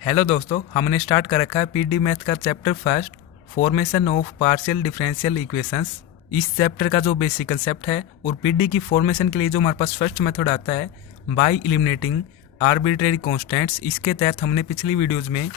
Hello दोस्तों, हमने start कर रखा है पीडी मैथ का chapter first, formation of partial differential equations. इस चैप्टर का जो बेसिक कंसेप्ट है और पीडी की फॉर्मेशन के लिए जो हमारे पास फर्स्ट मेथड आता है बाय एलिमिनेटिंग आर्बिट्रेरी कांस्टेंट्स, इसके तहत हमने पिछली वीडियोस में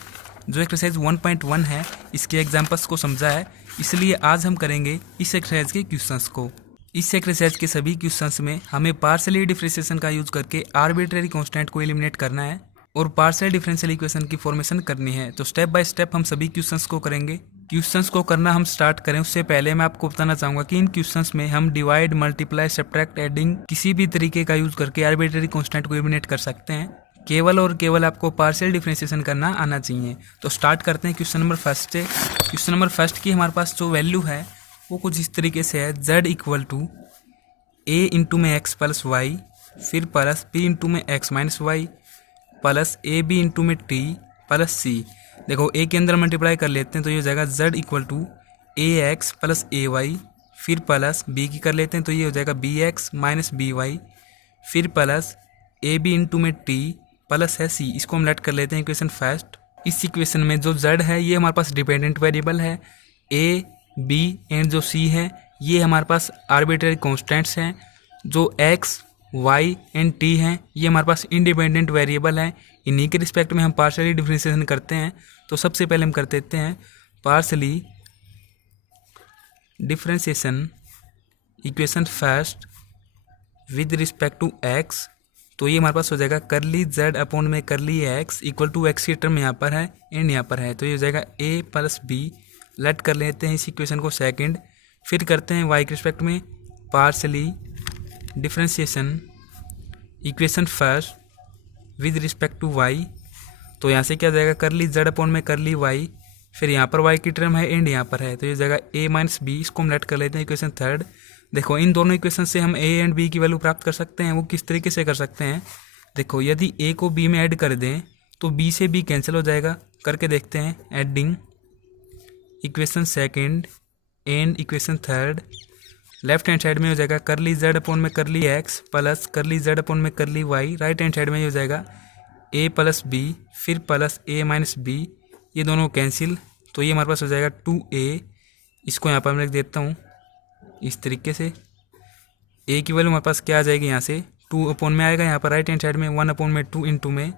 जो एक्सरसाइज 1.1 है इसके एग्जाम्पल्स को समझा है। इसलिए आज हम करेंगे इस एक्सरसाइज के क्वेश्चंस को। इस एक्सरसाइज के सभी क्वेश्चंस में हमें पार्शियली डिफरेंशिएशन का यूज करके आर्बिट्रेरी कांस्टेंट को एलिमिनेट करना है और पार्शियल डिफरेंशियल इक्वेशन की फॉर्मेशन करनी है। तो स्टेप बाय स्टेप हम सभी क्वेश्चंस को करेंगे। क्वेश्चंस को करना हम स्टार्ट करें उससे पहले मैं आपको बताना चाहूँगा कि इन क्वेश्चंस में हम डिवाइड, मल्टीप्लाई, सब्ट्रैक्ट, एडिंग किसी भी तरीके का यूज करके आर्बिट्रेरी कांस्टेंट को एलिमिनेट कर सकते हैं। केवल और केवल आपको पार्शियल डिफरेंशिएशन करना आना चाहिए। तो स्टार्ट करते हैं क्वेश्चन नंबर फर्स्ट से। क्वेश्चन नंबर फर्स्ट की हमारे पास जो वैल्यू है वो कुछ इस तरीके से है, z equal to a into में x प्लस वाई, फिर प्लस b इंटू में x minus y plus a b into में टी प्लस सी। देखो a के अंदर मल्टीप्लाई कर लेते हैं तो ये हो जाएगा z equal to A x plus A Y, फिर प्लस b की कर लेते हैं तो ये हो जाएगा b x minus b y, फिर प्लस ए बी इंटू में टी प्लस है सी। इसको हम लेट कर लेते हैं इक्वेशन फर्स्ट। इस इक्वेशन में जो z है ये हमारे पास डिपेंडेंट वेरिएबल है, a b एंड जो c है ये हमारे पास आर्बिट्रेरी कॉन्स्टेंट्स हैं, जो x y एंड t हैं ये हमारे पास इंडिपेंडेंट वेरिएबल हैं। इन्हीं के रिस्पेक्ट में हम पार्शियली डिफरेंशिएशन करते हैं। तो सबसे पहले हम कर देते हैं partially differentiation equation first with respect to x। तो ये हमारे पास हो जाएगा करली z अपॉन में curly x equal to x की टर्म यहाँ पर है एंड यहाँ पर है, तो ये हो जाएगा a प्लस b। लेट कर लेते हैं इस इक्वेशन को सेकंड। फिर करते हैं y के रिस्पेक्ट में partially differentiation equation first with respect to y। तो यहाँ से क्या हो जाएगा करली z अपॉन में करली y, फिर यहाँ पर y की टर्म है एंड यहाँ पर है तो ये हो जाएगा a माइनस बी। इसको हम लेट कर लेते हैं इक्वेशन थर्ड। देखो इन दोनों इक्वेशन से हम a एंड b की वैल्यू प्राप्त कर सकते हैं। वो किस तरीके से कर सकते हैं, देखो यदि a को b में ऐड कर दें तो b से b कैंसिल हो जाएगा। करके देखते हैं adding equation second and equation third. Left hand side में हो जाएगा करली z अपॉन में करली x प्लस करली z अपॉन में curly y। Right hand side में ये हो जाएगा a प्लस b फिर प्लस a माइनस b, ये दोनों कैंसिल तो ये हमारे पास हो जाएगा 2a। इसको यहाँ पर मैं लिख देता हूँ इस तरीके से। a की वैल्यू हमारे पास क्या आ जाएगी, यहाँ से 2 अपॉन में आएगा, यहाँ पर राइट हैंड साइड में 1 अपॉन में 2 इंटू में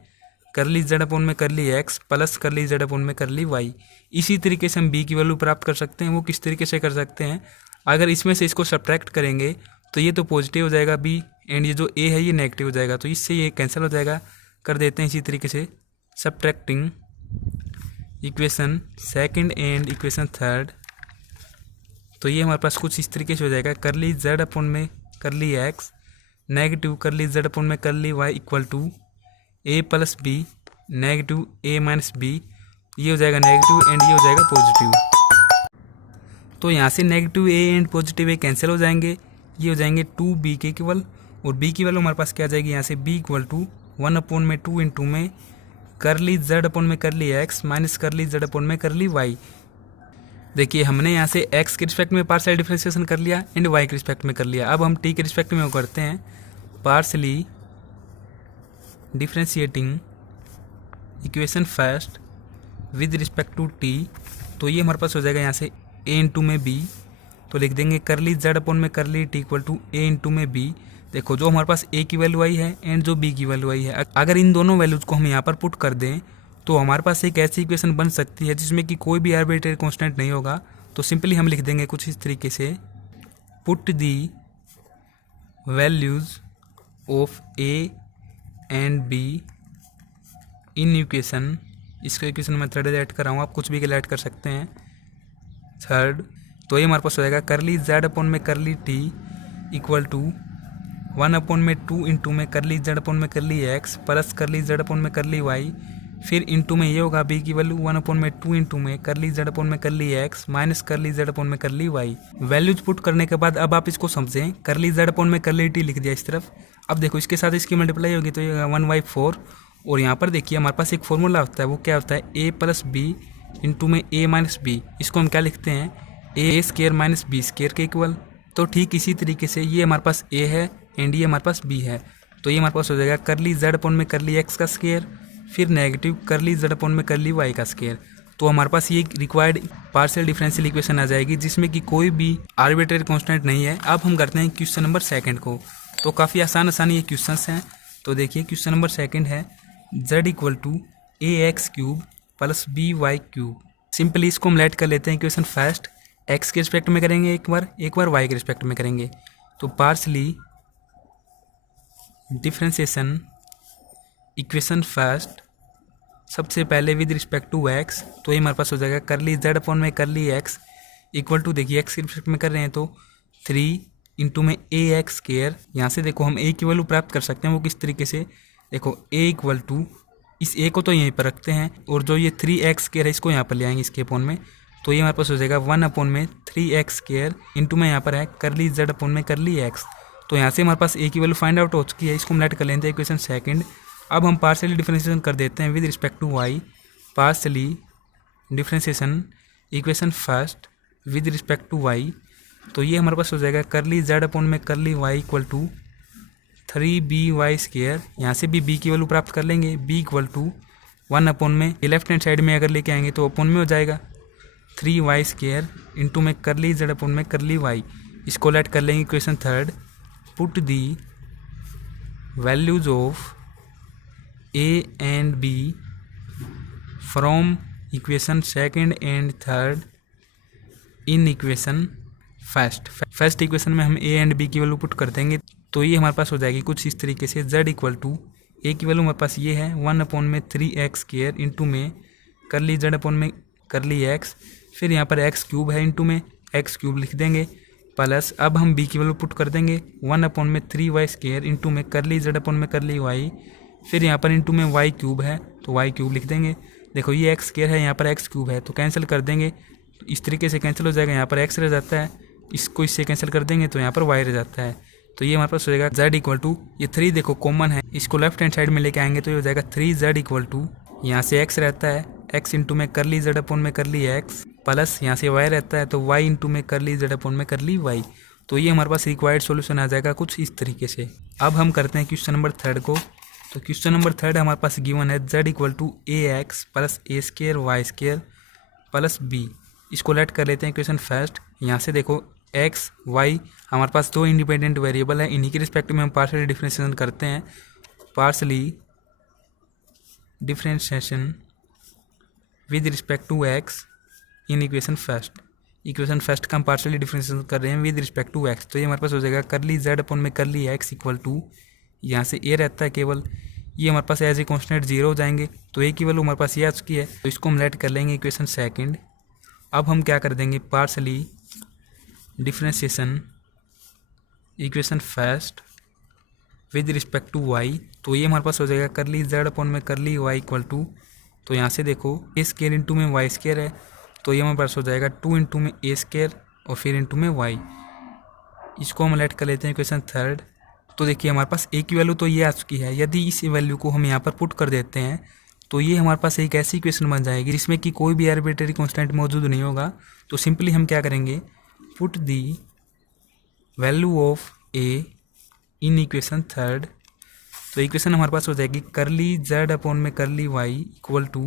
करली z अपॉन में करली x प्लस करली z अपॉन में करली y। इसी तरीके से हम b की वैल्यू प्राप्त कर सकते हैं। वो किस तरीके से कर सकते हैं, अगर इसमें से इसको सब्ट्रैक्ट करेंगे तो ये तो पॉजिटिव हो जाएगा b एंड ये जो a है ये नेगेटिव हो जाएगा, तो इससे ये कैंसिल हो जाएगा। कर देते हैं इसी तरीके से subtracting equation second and equation third. तो ये हमारे पास कुछ इस तरीके से हो जाएगा करली z अपॉन में curly x negative curly z upon में curly y equal to a plus b negative a minus b. ये हो जाएगा नेगेटिव एंड ये हो जाएगा पॉजिटिव। तो यहाँ से negative a and positive a cancel हो जाएंगे, ये हो जाएंगे 2b के इक्वल। और b की वैल्यू हमारे पास क्या आ जाएगी, यहाँ से b इक्वल टू 1 अपॉन में 2 इंटू में करली z अपॉन में करली x माइनस करली z अपॉन में करली y। देखिए हमने यहाँ से x के रिस्पेक्ट में पार्शियल डिफरेंशिएशन कर लिया एंड y के रिस्पेक्ट में कर लिया। अब हम t के रिस्पेक्ट में वो करते हैं partially differentiating equation first with respect to t। तो ये हमारे पास हो जाएगा यहाँ से a इंटू में b, तो लिख देंगे करली z अपॉन में curly t equal to a into में b। देखो जो हमारे पास a की वैल्यू आई है एंड जो b की वैल्यू आई है, अगर इन दोनों वैल्यूज को हम यहाँ पर पुट कर दें तो हमारे पास एक ऐसी इक्वेशन बन सकती है जिसमें कि कोई भी आर्बिट्रेरी कांस्टेंट नहीं होगा। तो सिंपली हम लिख देंगे कुछ इस तरीके से put the values of a and b in equation. इसको इक्वेशन में थर्ड ऐड कर रहा हूँ, आप कुछ भी ऐड कर सकते हैं थर्ड। तो ये हमारे पास हो जाएगा करली z अपॉन में curly t equal to 1 upon में 2 इंटू में करली z अपॉन में करली x प्लस करली z अपॉन में करली y, फिर इंटू में ये होगा b की वैल्यू 1 अपॉन में 2 इंटू में करली z अपॉन में करली x माइनस करली z अपॉन में करली y। वैल्यूज पुट करने के बाद अब आप इसको समझें, करली z अपॉन में करली t लिख दिया इस तरफ। अब देखो इसके साथ इसकी मल्टीप्लाई होगी तो ये 1/4। और यहाँ पर देखिए हमारे पास एक फॉर्मूला होता है, वो क्या होता है a प्लस बी इंटू में a माइनस बी। इसको हम क्या लिखते हैं a square minus b square के इक्वल। तो ठीक इसी तरीके से ये हमारे पास a है एंड ये हमारे पास b है, तो ये हमारे पास हो जाएगा करली z अपॉन में करली x का स्क्वायर फिर नेगेटिव करली जेड अपॉन में करली वाई का स्क्वायर। तो हमारे पास ये रिक्वायर्ड पार्शियल डिफरेंशियल इक्वेशन आ जाएगी जिसमें कि कोई भी आर्बिट्रेरी कांस्टेंट नहीं है। अब हम करते हैं क्वेश्चन नंबर सेकंड को। तो काफ़ी आसान ये क्वेश्चंस हैं। तो देखिए क्वेश्चन नंबर सेकंड है z equal to A x cube plus b y cube. Simply इसको हम लेट कर लेते हैं इक्वेशन फर्स्ट, x के रिस्पेक्ट में करेंगे एक बार y के रिस्पेक्ट में करेंगे। तो पार्शली डिफरेंशिएशन इक्वेशन फर्स्ट सबसे पहले विद रिस्पेक्ट टू x, तो ये हमारे पास हो जाएगा करली z अपॉन में करली x इक्वल टू, देखिए x के रिस्पेक्ट में कर रहे हैं तो 3 इंटू में ए एक्स स्क्वायर। यहाँ से देखो हम a की वैल्यू प्राप्त कर सकते हैं, वो किस तरीके से, देखो a इक्वल टू, इस a को तो यहीं पर रखते हैं और जो ये 3x स्क्वायर है इसको यहाँ पर ले आएंगे इसके अपॉन में। तो ये हमारे पास हो जाएगा 1 अपॉन में 3x स्क्वायर इंटू में यहाँ पर है करली z अपॉन में करली x। तो यहाँ से हमारे पास a की वैल्यू फाइंड आउट हो चुकी है, इसको हम लेट कर लेते हैं इक्वेशन सेकंड। अब हम पार्शियली डिफरेंशिएशन कर देते हैं with respect to y, partially differentiation equation first with respect to y। तो ये हमारे पास हो जाएगा करली z अपॉन में curly y equal to 3by square. यहाँ से भी b की वैल्यू प्राप्त कर लेंगे, b इक्वल टू 1 अपॉन में, ये लेफ्ट हैंड साइड में अगर लेके आएंगे तो अपॉन में हो जाएगा 3y स्क्वायर इंटू में करली z अपॉन में करली y। इसको लेट कर लेंगे equation third, put the values of a and b from equation second and third in equation first equation में हम a एंड b की वैल्यू पुट कर देंगे। तो ये हमारे पास हो जाएगी कुछ इस तरीके से, z इक्वल टू a की वैल्यू हमारे पास ये है 1 अपॉन में 3x स्क्वायर इंटू में करली z अपॉन में करली x, फिर यहाँ पर x क्यूब है इंटू में x क्यूब लिख देंगे, प्लस अब हम b की वैल्यू पुट कर देंगे 1 अपॉन में 3y स्क्वायर इंटू में करली z अपॉन में करली y, फिर यहाँ पर इंटू में y क्यूब है तो y क्यूब लिख देंगे। देखो ये x स्क्वायर है, यहाँ पर x क्यूब है तो कैंसिल कर देंगे, तो इस तरीके से कैंसिल हो जाएगा, यहाँ पर x रह जाता है, इसको इससे कैंसिल कर देंगे तो यहाँ पर y रह जाता है। तो ये हमारे पास हो जाएगा z इक्वल टू, ये 3 देखो कॉमन है, इसको लेफ्ट हैंड साइड में लेके आएंगे तो ये हो जाएगा 3z इक्वल टू, यहाँ से x रहता है x इंटू में करली z अपॉन में करली x, प्लस यहाँ से y रहता है तो y इंटू में करली z अपॉन में करली y। तो ये हमारे पास रिक्वायर्ड सॉल्यूशन आ जाएगा कुछ इस तरीके से। अब हम करते हैं क्वेश्चन नंबर थर्ड को। तो क्वेश्चन नंबर थर्ड हमारे पास गिवन है z equal to A x plus a square y square plus b. इसको लेट कर लेते हैं इक्वेशन फर्स्ट। यहाँ से देखो एक्स वाई हमारे पास दो इंडिपेंडेंट वेरिएबल है, इन्हीं के रिस्पेक्ट में हम पार्शियली डिफरेंशिएशन करते हैं। Partially differentiation with respect to x in equation first का हम पार्शियली डिफरेंशिएशन कर रहे हैं विद रिस्पेक्ट टू एक्स। तो ये हमारे पास हो जाएगा करली जेड अपॉन में करली एक्स इक्वल टू, यहाँ से ए रहता है केवल, ये हमारे पास एज ए कॉन्स्टेंट जीरो हो जाएंगे तो ए की वैल्यू हमारे पास ये आ चुकी है, तो इसको हम लेट कर लेंगे इक्वेशन सेकंड। अब हम क्या कर देंगे, partially differentiation equation first with respect to y. तो ये हमारे पास हो जाएगा करली जेड अपॉन में करली वाई इक्वल टू, तो यहाँ से देखो ए स्क्वायर इंटू में वाई स्क्वायर है तो ये हमारे पास हो जाएगा 2 इंटू में ए स्क्वायर और फिर इंटू में वाई। इसको हम लेट कर लेते हैं इक्वेशन थर्ड। तो देखिए हमारे पास ए की वैल्यू तो ये आ चुकी है, यदि इस वैल्यू को हम यहाँ पर पुट कर देते हैं तो ये हमारे पास एक ऐसी इक्वेशन बन जाएगी जिसमें कि कोई भी आर्बिट्रेरी कांस्टेंट मौजूद नहीं होगा। तो सिंपली हम क्या करेंगे, put the value of A in equation third. तो इक्वेशन हमारे पास हो जाएगी करली जेड अपॉन में curly y equal to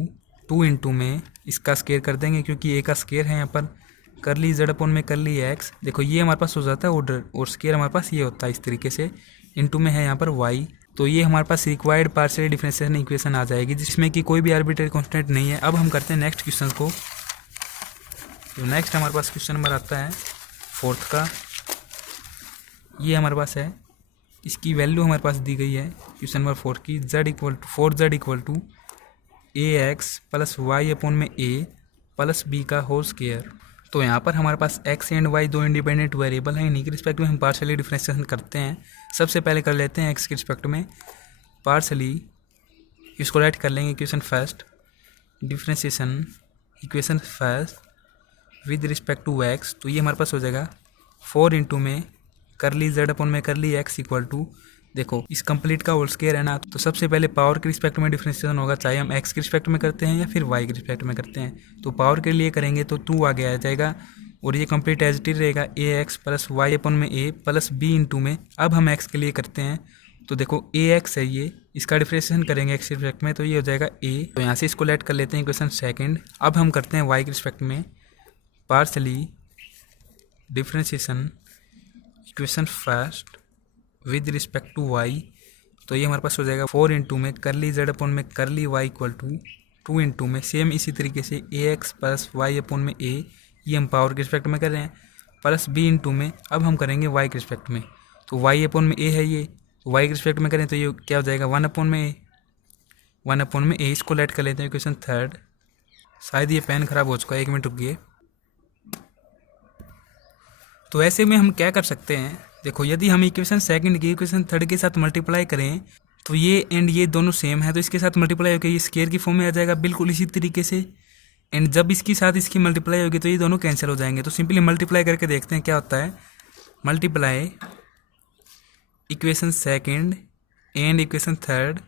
2 into में इसका स्क्वायर कर देंगे क्योंकि ए का स्क्वायर है यहाँ पर, करली जेड अपॉन में करली एक्स। देखो ये हमारे पास हो जाता है ऑर्डर और स्क्वायर हमारे पास ये होता है इस तरीके से, इंटू में है यहाँ पर वाई। तो ये हमारे पास रिक्वायर्ड पार्शियल डिफरेंशिएशन इक्वेशन आ जाएगी जिसमें कि कोई भी आर्बिट्रेरी कांस्टेंट नहीं है। अब हम करते हैं नेक्स्ट क्वेश्चन को। तो नेक्स्ट हमारे पास क्वेश्चन नंबर आता है फोर्थ का, ये हमारे पास है, इसकी वैल्यू हमारे पास दी गई है क्वेश्चन नंबर 4 की, z equal to A x plus y upon में ए प्लस बी का होल स्क्वायर। तो यहाँ पर हमारे पास x एंड y दो इंडिपेंडेंट वेरिएबल हैं, इन्हीं के रिस्पेक्ट में हम पार्शियली डिफरेंशिएशन करते हैं। सबसे पहले कर लेते हैं x के रिस्पेक्ट में पार्शियली, इसको राइट कर लेंगे equation first, differentiation equation first with respect to x। तो ये हमारे पास हो जाएगा 4 इंटू में करली जेड अपॉन में करली x इक्वल टू, देखो इस कंप्लीट का होल स्क्वायर है ना, तो सबसे पहले पावर के रिस्पेक्ट में डिफरेंशिएशन होगा, चाहे हम x के रिस्पेक्ट में करते हैं या फिर y के रिस्पेक्ट में करते हैं। तो पावर के लिए करेंगे तो 2 आगे आ जाएगा और ये कंप्लीट एज इट इज रहेगा ए एक्स प्लस वाई अपॉन में ए प्लस बी इंटू में, अब हम x के लिए करते हैं तो देखो ए एक्स है ये, इसका डिफ्रेंशिएशन करेंगे एक्स के रिस्पेक्ट में तो ये हो जाएगा ए। तो यहाँ से इसको लेट कर लेते हैं इक्वेशन सेकंड। अब हम करते हैं वाई के रिस्पेक्ट में partially differentiation equation first with respect to y. तो ये हमारे पास हो जाएगा 4 इंटू में करली जेड अपॉन में curly y equal to 2 into में सेम इसी तरीके से ए एक्स प्लस वाई अपॉन में ए, ये हम पावर के रिस्पेक्ट में कर रहे हैं, प्लस बी इंटू में अब हम करेंगे वाई के रिस्पेक्ट में। तो वाई अपॉन में ए है ये, तो वाई के रिस्पेक्ट में करें तो ये क्या हो जाएगा 1 अपॉन में ए, 1 अपॉन में ए। इसको लेट कर लेते हैं इक्वेशन थर्ड। शायद ये पेन खराब हो चुका है, 1 मिनट रुकिए। तो ऐसे में हम क्या कर सकते हैं, देखो यदि हम इक्वेशन सेकंड की इक्वेशन थर्ड के साथ मल्टीप्लाई करें तो ये एंड ये दोनों सेम है, तो इसके साथ मल्टीप्लाई होकर ये स्क्वायर की फॉर्म में आ जाएगा बिल्कुल इसी तरीके से। एंड जब इसके साथ इसकी मल्टीप्लाई होगी तो ये दोनों कैंसिल हो जाएंगे। तो सिंपली मल्टीप्लाई करके देखते हैं क्या होता है। Multiply equation second and equation third,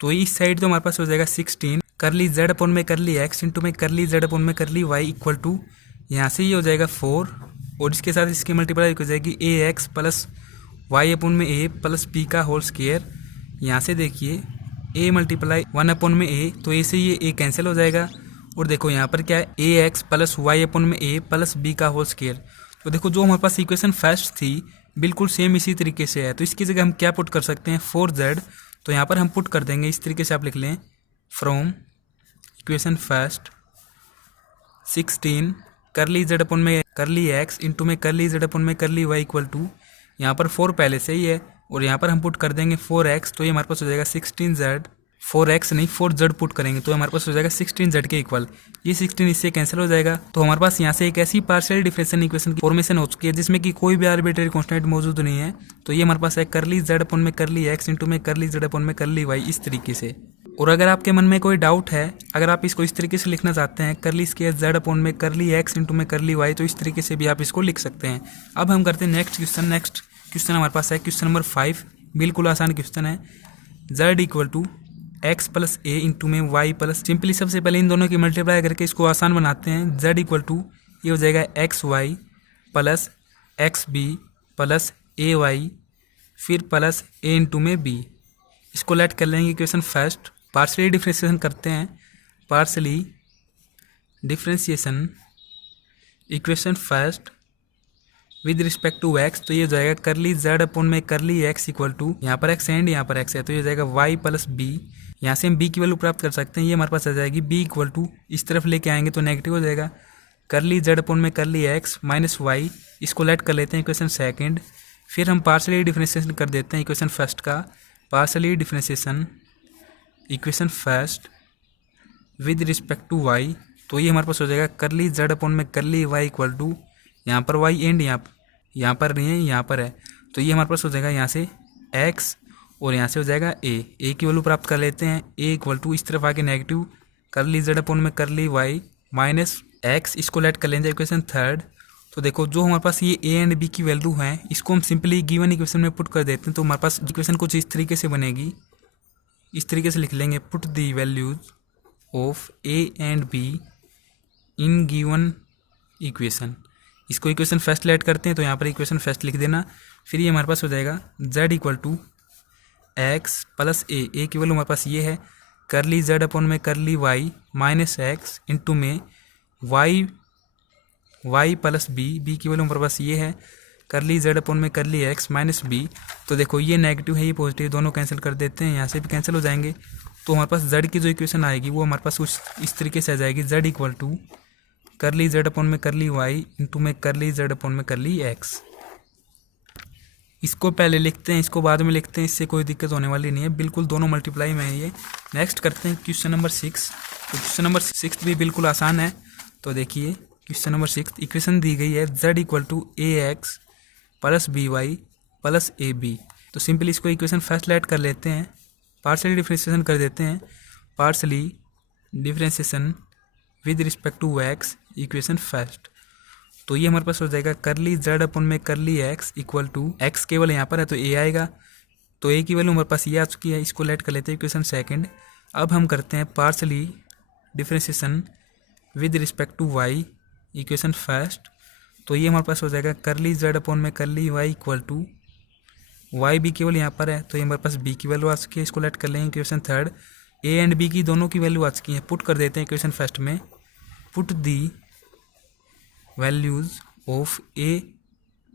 तो इस साइड तो हमारे पास हो जाएगा 16 करली जेड अपॉन में करली एक्स इंटू में करली जेड अपॉन में करली वाई इक्वल टू यहाँ से ये हो जाएगा 4 और इसके साथ इसकी मल्टीप्लाई हो जाएगी ए एक्स प्लस वाई अपॉन में ए प्लस बी का होल स्क्वायर। यहाँ से देखिए ए मल्टीप्लाई 1 अपॉन में ए, तो ए से ये ए कैंसिल हो जाएगा। और देखो यहाँ पर क्या है ए एक्स प्लस वाई अपॉन में ए प्लस बी का होल स्क्वायर। तो देखो जो हमारे पास इक्वेशन फर्स्ट थी बिल्कुल सेम इसी तरीके से है, तो इसकी जगह हम क्या पुट कर सकते हैं 4z। तो यहाँ पर हम पुट कर देंगे इस तरीके से, आप लिख लें फ्रॉम इक्वेशन फर्स्ट 16 करली जेड अपॉन में करली एक्स इंटू में करली जेड अपॉन में करली वाई इक्वल टू यहाँ पर 4 पहले से ही है और यहाँ पर हम पुट कर देंगे 4x, तो ये हमारे पास हो जाएगा 16z। 4x नहीं 4z पुट करेंगे तो हमारे पास हो जाएगा 16z के इक्वल। ये 16 इससे कैंसिल हो जाएगा। तो हमारे पास यहाँ से एक ऐसी पार्शियल डिफरेंशियल इक्वेशन की फॉर्मेशन हो चुकी है जिसमें कि कोई भी आर्बिट्रेरी कांस्टेंट मौजूद नहीं है। तो ये हमारे पास है करली जेड अपॉन में करली एक्स इंटू में करली जेड अपॉन में करली वाई इस तरीके से। और अगर आपके मन में कोई डाउट है, अगर आप इसको इस तरीके से लिखना चाहते हैं करली स्क्वायर जेड अपॉन में करली एक्स इंटू में करली वाई, तो इस तरीके से भी आप इसको लिख सकते हैं। अब हम करते हैं नेक्स्ट क्वेश्चन। नेक्स्ट क्वेश्चन हमारे पास है क्वेश्चन नंबर 5, बिल्कुल आसान क्वेश्चन है। Z equal to x plus A into में वाई प्लस, सिंपली सबसे पहले इन दोनों की मल्टीप्लाई करके इसको आसान बनाते हैं। जेड इक्वल टू ये हो जाएगा X Y plus X B plus ए वाई फिर प्लस ए इंटू में बी। इसको लेट कर लेंगे इक्वेशन फर्स्ट। पार्शली डिफ्रेंशिएशन करते हैं, partially differentiation equation first with respect to x. तो ये हो जाएगा करली जेड अपॉन में करली एक्स इक्वल टू यहाँ पर एक्स एंड यहाँ पर एक्स है, तो ये हो जाएगा वाई प्लस बी। यहाँ से हम बी की वैल्यू प्राप्त कर सकते हैं, ये हमारे पास आ जाएगी बी इक्वल टू, इस तरफ लेके आएंगे तो नेगेटिव हो जाएगा करली जेड अपॉन में करली एक्स माइनस वाई। इसको लेट कर लेते हैं इक्वेशन सेकंड। फिर हम पार्शली डिफ्रेंशिएशन कर देते हैं इक्वेशन फर्स्ट का। Partially differentiation equation first with respect to y, तो ये हमारे पास हो जाएगा करली जेड अपॉन में करली वाई इक्वल टू यहाँ पर वाई एंड यहाँ पर नहीं है यहाँ पर है, तो ये हमारे पास हो जाएगा यहाँ से एक्स और यहाँ से हो जाएगा ए की वैल्यू प्राप्त कर लेते हैं। ए इक्वल टू इस तरफ आके नेगेटिव करली जेड अपॉन में करली वाई माइनस एक्स। इसको लेट कर लेंगे इक्वेशन थर्ड। तो देखो जो हमारे पास ये ए एंड बी की वैल्यू है इसको हम सिंपली गिवन इक्वेशन में पुट कर देते हैं, तो हमारे पास इक्वेशन कुछ इस तरीके से बनेगी। इस तरीके से लिख लेंगे put the values of A and be in given equation. इसको इक्वेशन फर्स्ट लेट करते हैं, तो यहाँ पर इक्वेशन फर्स्ट लिख देना। फिर ये हमारे पास हो जाएगा Z equal to x plus A की वैल्यू हमारे पास ये है करली जेड अपॉन में curly Y minus x into में वाई प्लस बी की वैल्यू हमारे पास ये है करली जेड अपॉन में करली एक्स माइनस बी। तो देखो ये नेगेटिव है ये पॉजिटिव, दोनों कैंसिल कर देते हैं, यहाँ से भी कैंसिल हो जाएंगे। तो हमारे पास जेड की जो इक्वेशन आएगी वो हमारे पास कुछ इस तरीके से आ जाएगी z equal to curly z upon में करली वाई इंटू में करली जेड अपॉन में करली एक्स। इसको पहले लिखते हैं, इसको बाद में लिखते हैं, इससे कोई दिक्कत होने वाली नहीं है, बिल्कुल दोनों मल्टीप्लाई में है ये। नेक्स्ट करते हैं क्वेश्चन नंबर 6। तो क्वेश्चन नंबर 6 भी बिल्कुल आसान है। तो देखिए क्वेश्चन नंबर 6 इक्वेशन दी गई है z equal to A x plus b y plus a b. तो सिंपली इसको इक्वेशन फर्स्ट लेट कर लेते हैं, पार्शली डिफ्रेंशिएशन कर देते हैं। Partially differentiation with respect to x equation first, तो ये हमारे पास हो जाएगा करली जेड अपॉन में curly x equal to x केवल यहाँ पर है तो ए आएगा, तो ए की वैल्यू हमारे पास ये आ चुकी है। इसको लेट कर लेते हैं इक्वेशन सेकंड। अब हम करते हैं partially differentiation with respect to y equation first, तो ये हमारे पास हो जाएगा करली जेड अपॉन में curly y equal to y b केवल यहाँ पर है, तो ये हमारे पास बी की वैल्यू आ चुकी है। इसको लेट कर लेंगे equation third. A and b की दोनों की वैल्यू आ चुकी है, पुट कर देते हैं इक्वेशन फर्स्ट में। Put the values of A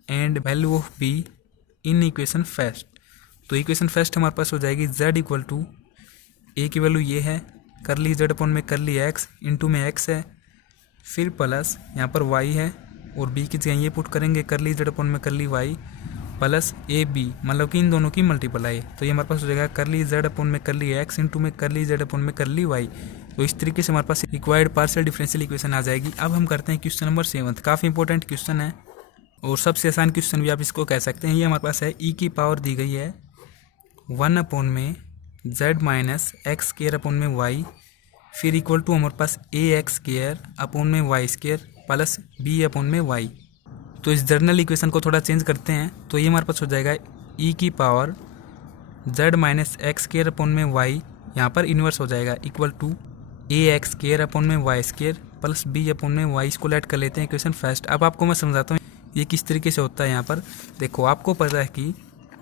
and value of be in equation first. तो इक्वेशन फर्स्ट हमारे पास हो जाएगी z इक्वल टू ए की वैल्यू ये है, कर ली z अपॉन में कर ली x इंटू में x है, फिर प्लस यहाँ पर y है और b की जगह ये पुट करेंगे, कर ली z अपॉन में कर ली y प्लस ए बी, मतलब कि इन दोनों की मल्टीप्लाई। तो ये हमारे पास हो जाएगा कर ली z अपॉन में कर ली x इंटू में कर ली z अपॉन में कर ली y। तो इस तरीके से हमारे पास रिक्वायर्ड पार्शियल डिफरेंशियल इक्वेशन आ जाएगी। अब हम करते हैं क्वेश्चन नंबर 7। काफ़ी इंपॉर्टेंट क्वेश्चन है और सबसे आसान क्वेश्चन भी आप इसको कह सकते हैं। ये हमारे पास है ई की पावर दी गई है 1 अपॉन में z minus x square upon में y, फिर इक्वल टू हमारे पास ए एक्स स्केयर अपॉन में Y square plus B upon में y। तो इस जर्नल इक्वेशन को थोड़ा चेंज करते हैं, तो ये हमारे पास हो जाएगा ई की power z minus x square upon में y, यहाँ पर इन्वर्स हो जाएगा, equal to A x square upon में Y square plus B upon में y। इसको ऐड कर लेते हैं इक्वेशन फर्स्ट। अब आपको मैं समझाता हूँ ये किस तरीके से होता है। यहाँ पर देखो, आपको पता है कि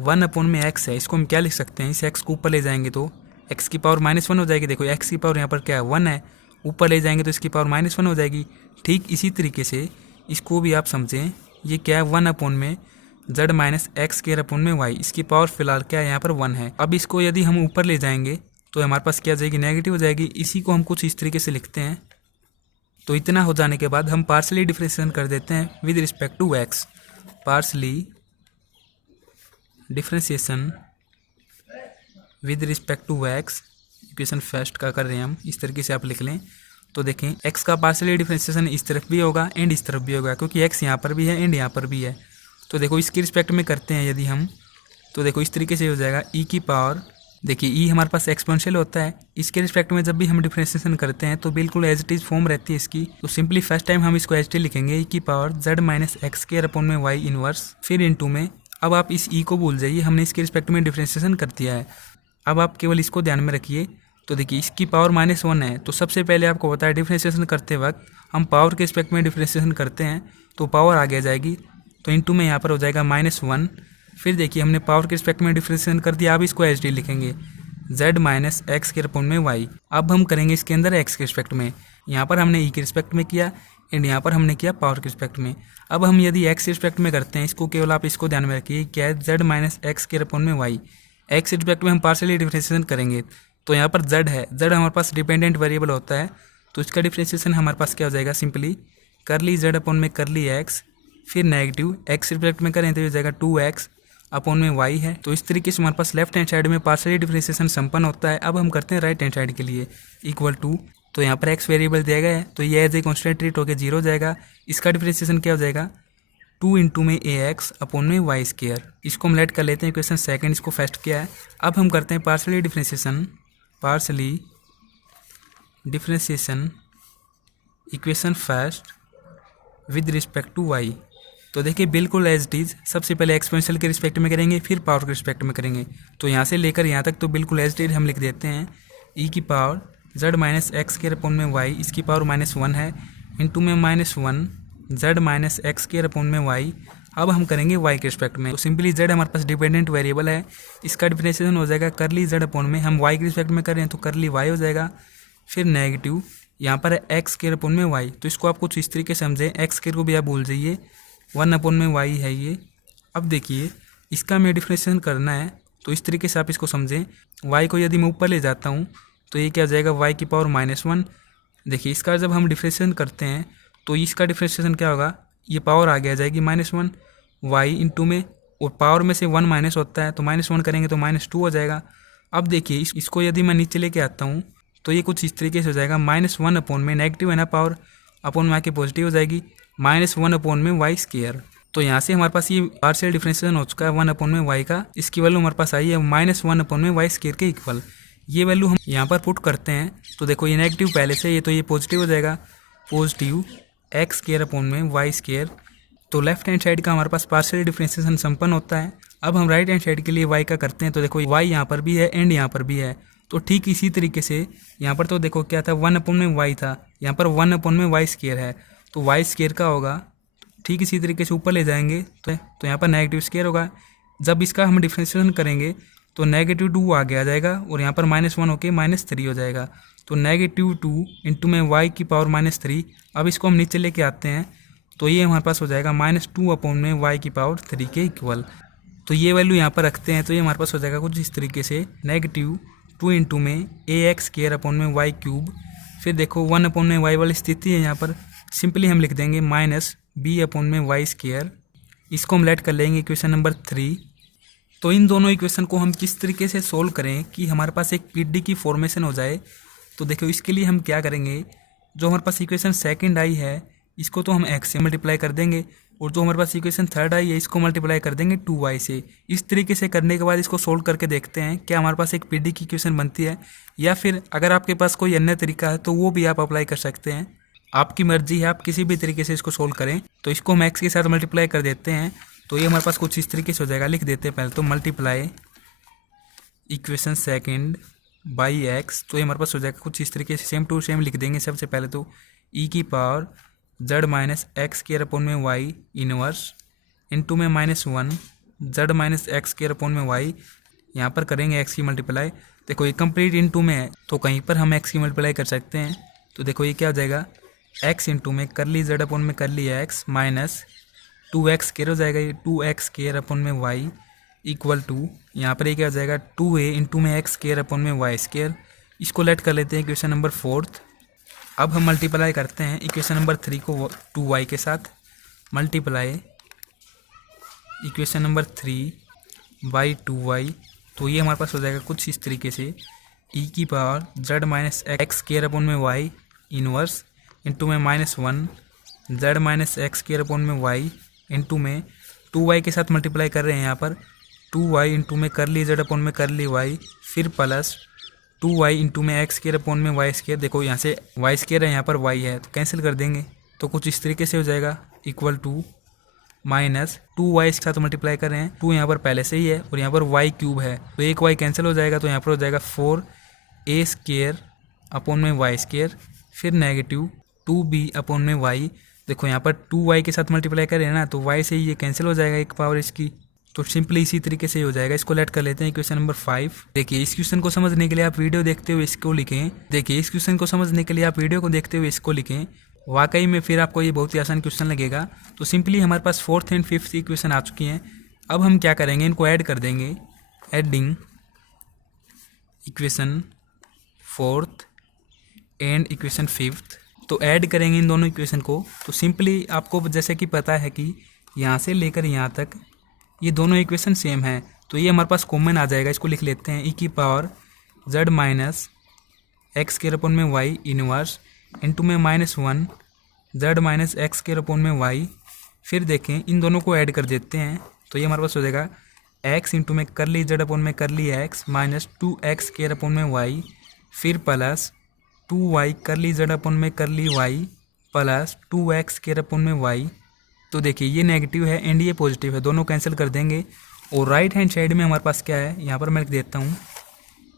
1 अपॉन में x है, इसको हम क्या लिख सकते हैं, इस x को ऊपर ले जाएंगे तो x की पावर -1 हो जाएगी। देखो x की पावर यहाँ पर क्या है 1 है, ऊपर ले जाएंगे तो इसकी पावर -1 हो जाएगी। ठीक इसी तरीके से इसको भी आप समझें, ये क्या है 1 अपॉन में z minus x square upon में y, इसकी पावर फिलहाल क्या है यहाँ पर 1 है। अब इसको यदि हम ऊपर ले जाएंगे तो हमारे पास क्या जाएगी, नेगेटिव हो जाएगी। इसी को हम कुछ इस तरीके से लिखते हैं। तो इतना हो जाने के बाद हम पार्शली डिफरेंशिएशन कर देते हैं with respect to x। Partially differentiation with respect to x, equation first का कर रहे हैं हम, इस तरीके से आप लिख लें। तो देखें x का पार्शली डिफरेंशिएशन इस तरफ भी होगा एंड इस तरफ भी होगा, क्योंकि x यहाँ पर भी है एंड यहाँ पर भी है। तो देखो इसके रिस्पेक्ट में करते हैं यदि हम, तो देखो इस तरीके से हो जाएगा e की पावर, देखिए ई हमारे पास एक्सपोनेंशियल होता है, इसके रिस्पेक्ट में जब भी हम डिफरेंशिएशन करते हैं तो बिल्कुल एज इट इज फॉर्म रहती है इसकी। तो सिंपली फर्स्ट टाइम हम इसको एज इट इज लिखेंगे, ई की power z minus x square upon में y इनवर्स, फिर इनटू में, अब आप इस ई को भूल जाइए, हमने इसके रिस्पेक्ट में डिफरेंशिएशन कर दिया है। अब आप केवल इसको ध्यान में रखिए। तो देखिए इसकी पावर -1 है, तो सबसे पहले आपको पता है डिफरेंशिएशन करते वक्त हम पावर के रिस्पेक्ट में डिफरेंशिएशन करते हैं तो पावर आगे आ जाएगी, तो इनटू में यहाँ पर हो जाएगा -1। फिर देखिए हमने पावर के रिस्पेक्ट में डिफरेंशिएशन कर दिया, अब इसको एच डी लिखेंगे z माइनस एक्स के अपॉन में y। अब हम करेंगे इसके अंदर x के रिस्पेक्ट में, यहाँ पर हमने e के रिस्पेक्ट में किया एंड यहाँ पर हमने किया पावर के रिस्पेक्ट में। अब हम यदि x के रिस्पेक्ट में करते हैं, इसको केवल आप इसको ध्यान में रखिए, क्या है z माइनस एक्स के अपॉन में y। x के रिस्पेक्ट में हम पार्शियली डिफरेंशिएशन करेंगे, तो यहाँ पर z है, z हमारे पास डिपेंडेंट वेरिएबल होता है, तो इसका डिफरेंशिएशन हमारे पास क्या हो जाएगा, सिंपली कर ली z अपॉन में कर ली x, फिर नेगेटिव x रिफ्लेक्ट में करें तो हो जाएगा 2x अपॉन में y है। तो इस तरीके से हमारे पास लेफ्ट हैंड साइड में पार्शियली डिफरेंशिएशन संपन्न होता है। अब हम करते हैं राइट हैंड साइड के लिए, इक्वल टू, तो यहाँ पर x वेरिएबल दिया गया है तो ये एज ए कॉन्स्टेंट ट्रीट होकर 0 हो जाएगा। इसका डिफरेंशिएशन क्या हो जाएगा, 2 इंटू में ax अपॉन में y स्क्वायर। इसको हम लेट कर लेते हैं इक्वेशन सेकंड, इसको फर्स्ट किया है। अब हम करते हैं partially differentiation equation first with respect to y। तो देखिए बिल्कुल एज इट इज, सबसे पहले एक्सपोनेंशियल के रिस्पेक्ट में करेंगे, फिर पावर के रिस्पेक्ट में करेंगे। तो यहाँ से लेकर यहाँ तक तो बिल्कुल एज इट इज हम लिख देते हैं, ई की पावर z माइनस एक्स के अपॉन में y, इसकी पावर -1 है, इंटू में -1 z माइनस एक्स के अपॉन में y। अब हम करेंगे y के रिस्पेक्ट में, तो सिंपली z हमारे पास डिपेंडेंट वेरिएबल है, इसका डिफरेंशिएशन हो जाएगा कर ली z अपॉन में, हम y के रिस्पेक्ट में करें तो कर ली y हो जाएगा, फिर नेगेटिव यहाँ पर है एक्स स्क्वायर अपॉन में y। तो इसको आप कुछ इस तरीके से समझें, एक्स स्क्वायर को भी आप भूल जाइए, 1 अपॉन में y है ये। अब देखिए इसका हमें डिफरेंशिएशन करना है, तो इस तरीके से आप इसको समझें, y को यदि मैं ऊपर ले जाता हूँ तो ये क्या हो जाएगा, y की पावर -1। देखिए इसका जब हम डिफरेंशिएशन करते हैं तो इसका डिफरेंशिएशन क्या होगा, ये पावर आगे आ जाएगी -1 y इंटू में, और पावर में से 1 माइनस होता है तो -1 करेंगे तो -2 हो जाएगा। अब देखिए इसको यदि मैं नीचे लेके आता हूँ तो ये कुछ इस तरीके से हो जाएगा, -1 अपॉन में, नेगेटिव है ना पावर, अपॉन में आके पॉजिटिव हो जाएगी, -1 अपॉन में y स्क्वायर। तो यहाँ से हमारे पास ये पार्शियल डिफरेंशिएशन हो चुका है 1 अपॉन में y का, इसकी वैल्यू हमारे पास आई है -1 अपॉन में y स्क्वायर के इक्वल। ये वैल्यू हम यहाँ पर पुट करते हैं, तो देखो ये नेगेटिव पहले से, ये तो ये पॉजिटिव हो जाएगा, पॉजिटिव एक्स स्क्वायर अपॉन में y स्क्वायर। तो लेफ्ट हैंड साइड का हमारे पास पार्शियल डिफरेंशिएशन संपन्न होता है। अब हम राइट हैंड साइड के लिए y का करते हैं, तो देखो y यहाँ पर भी है एंड यहाँ पर भी है, तो ठीक इसी तरीके से यहाँ पर तो देखो क्या था, 1 अपॉन में y था, यहाँ पर 1 अपॉन में y स्क्वायर है, तो y स्क्वायर का होगा, ठीक इसी तरीके से ऊपर ले जाएंगे तो यहाँ पर नेगेटिव स्क्वायर होगा, जब इसका हम डिफ्रेंशिएशन करेंगे तो -2 आगे आ जाएगा और यहाँ पर -1 होके -3 हो जाएगा। तो -2 इंटू में y की पावर -3। अब इसको हम नीचे लेके आते हैं तो ये हमारे पास हो जाएगा -2 अपॉन में y की पावर 3 के इक्वल। तो ये वैल्यू यहाँ पर रखते हैं तो ये हमारे पास हो जाएगा कुछ इस तरीके से, -2 इंटू में ax स्क्वायर अपॉन में y क्यूब। फिर देखो 1 अपॉन में y वाली स्थिति है, यहाँ पर सिंपली हम लिख देंगे -b अपॉन में y स्क्वायर। इसको हम लेट कर लेंगे इक्वेशन नंबर 3। तो इन दोनों इक्वेशन को हम किस तरीके से सोल्व करें कि हमारे पास एक पीडी की फॉर्मेशन हो जाए। तो देखो इसके लिए हम क्या करेंगे, जो हमारे पास इक्वेशन सेकंड आई है इसको तो हम x से मल्टीप्लाई कर देंगे और जो हमारे पास इक्वेशन थर्ड आई है इसको मल्टीप्लाई कर देंगे 2y से। इस तरीके से करने के बाद इसको सोल्व करके देखते हैं क्या हमारे पास एक पीडी की इक्वेशन बनती है, या फिर अगर आपके पास कोई अन्य तरीका है तो वो भी आप अप्लाई कर सकते हैं। आपकी मर्जी है, आप किसी भी तरीके से इसको सोल्व करें। तो इसको हम x के साथ मल्टीप्लाई कर देते हैं तो ये हमारे पास कुछ इस तरीके से हो जाएगा। लिख देते हैं पहले तो multiply equation second by x। तो ये हमारे पास हो जाएगा कुछ इस तरीके से, सेम टू सेम लिख देंगे। सबसे पहले तो e की power z minus x square upon में y इनवर्स इंटू में -1 z minus x square upon में y। यहाँ पर करेंगे x की मल्टीप्लाई। देखो ये कंप्लीट इंटू में है तो कहीं पर हम x की मल्टीप्लाई कर सकते हैं। तो देखो ये क्या हो जाएगा, x इंटू में करली z अपॉन में curly x minus 2x square हो जाएगा, ये 2x स्क्वायर अपॉन में y इक्वल टू यहाँ पर ये क्या हो जाएगा 2a इंटू में x स्क्वायर अपॉन में y स्क्वायर। इसको लेट कर लेते हैं इक्वेशन नंबर 4। अब हम मल्टीप्लाई करते हैं इक्वेशन नंबर 3 को 2y के साथ। Multiply equation number 3 by 2y। तो ये हमारे पास हो जाएगा कुछ इस तरीके से, e की power z minus x square upon में y इनवर्स इंटू में -1 z minus x square upon में y इंटू में 2y के साथ मल्टीप्लाई कर रहे हैं यहाँ पर 2y इंटू में करली z अपॉन में करली y, फिर प्लस 2y इंटू में एक्स स्क्वायर अपॉन में y स्क्वायर। देखो यहाँ से y स्क्वायर है, यहाँ पर y है तो कैंसिल कर देंगे तो कुछ इस तरीके से हो जाएगा इक्वल टू माइनस 2y के साथ मल्टीप्लाई कर रहे हैं, 2 यहाँ पर पहले से ही है और यहाँ पर y क्यूब है तो एक y कैंसिल हो जाएगा। तो यहाँ पर हो जाएगा 4a स्क्वायर अपॉन में y स्क्वायर, फिर -2b अपॉन में y। देखो यहाँ पर 2y के साथ मल्टीप्लाई कर रहे हैं ना तो y से ही ये कैंसिल हो जाएगा एक पावर इसकी। तो सिंपली इसी तरीके से हो जाएगा। इसको लेट कर लेते हैं क्वेश्चन नंबर 5। देखिए इस क्वेश्चन को समझने के लिए आप वीडियो देखते हुए इसको लिखें। देखिए इस क्वेश्चन को समझने के लिए आप वीडियो को देखते हुए इसको लिखें, वाकई में फिर आपको ये बहुत ही आसान क्वेश्चन लगेगा। तो सिंपली हमारे पास 4th एंड 5th इक्वेशन आ चुकी हैं। अब हम क्या करेंगे, इनको ऐड कर देंगे। Adding equation 4th and equation 5th। तो ऐड करेंगे इन दोनों इक्वेशन को। तो सिंपली आपको जैसे कि पता है कि यहाँ से लेकर यहाँ तक ये दोनों इक्वेशन सेम है तो ये हमारे पास कॉमन आ जाएगा। इसको लिख लेते हैं e की power z minus x square upon में y इनवर्स इंटू में -1 z minus x square upon में y। फिर देखें इन दोनों को ऐड कर देते हैं तो ये हमारे पास हो जाएगा x इंटू में करली z अपॉन में curly x minus 2x square upon में y, फिर प्लस 2y करली z अपॉन में curly y plus 2x square upon में y। तो देखिए ये नेगेटिव है एंड ये पॉजिटिव है, दोनों कैंसिल कर देंगे। और राइट हैंड साइड में हमारे पास क्या है, यहाँ पर मैं लिख देता हूँ।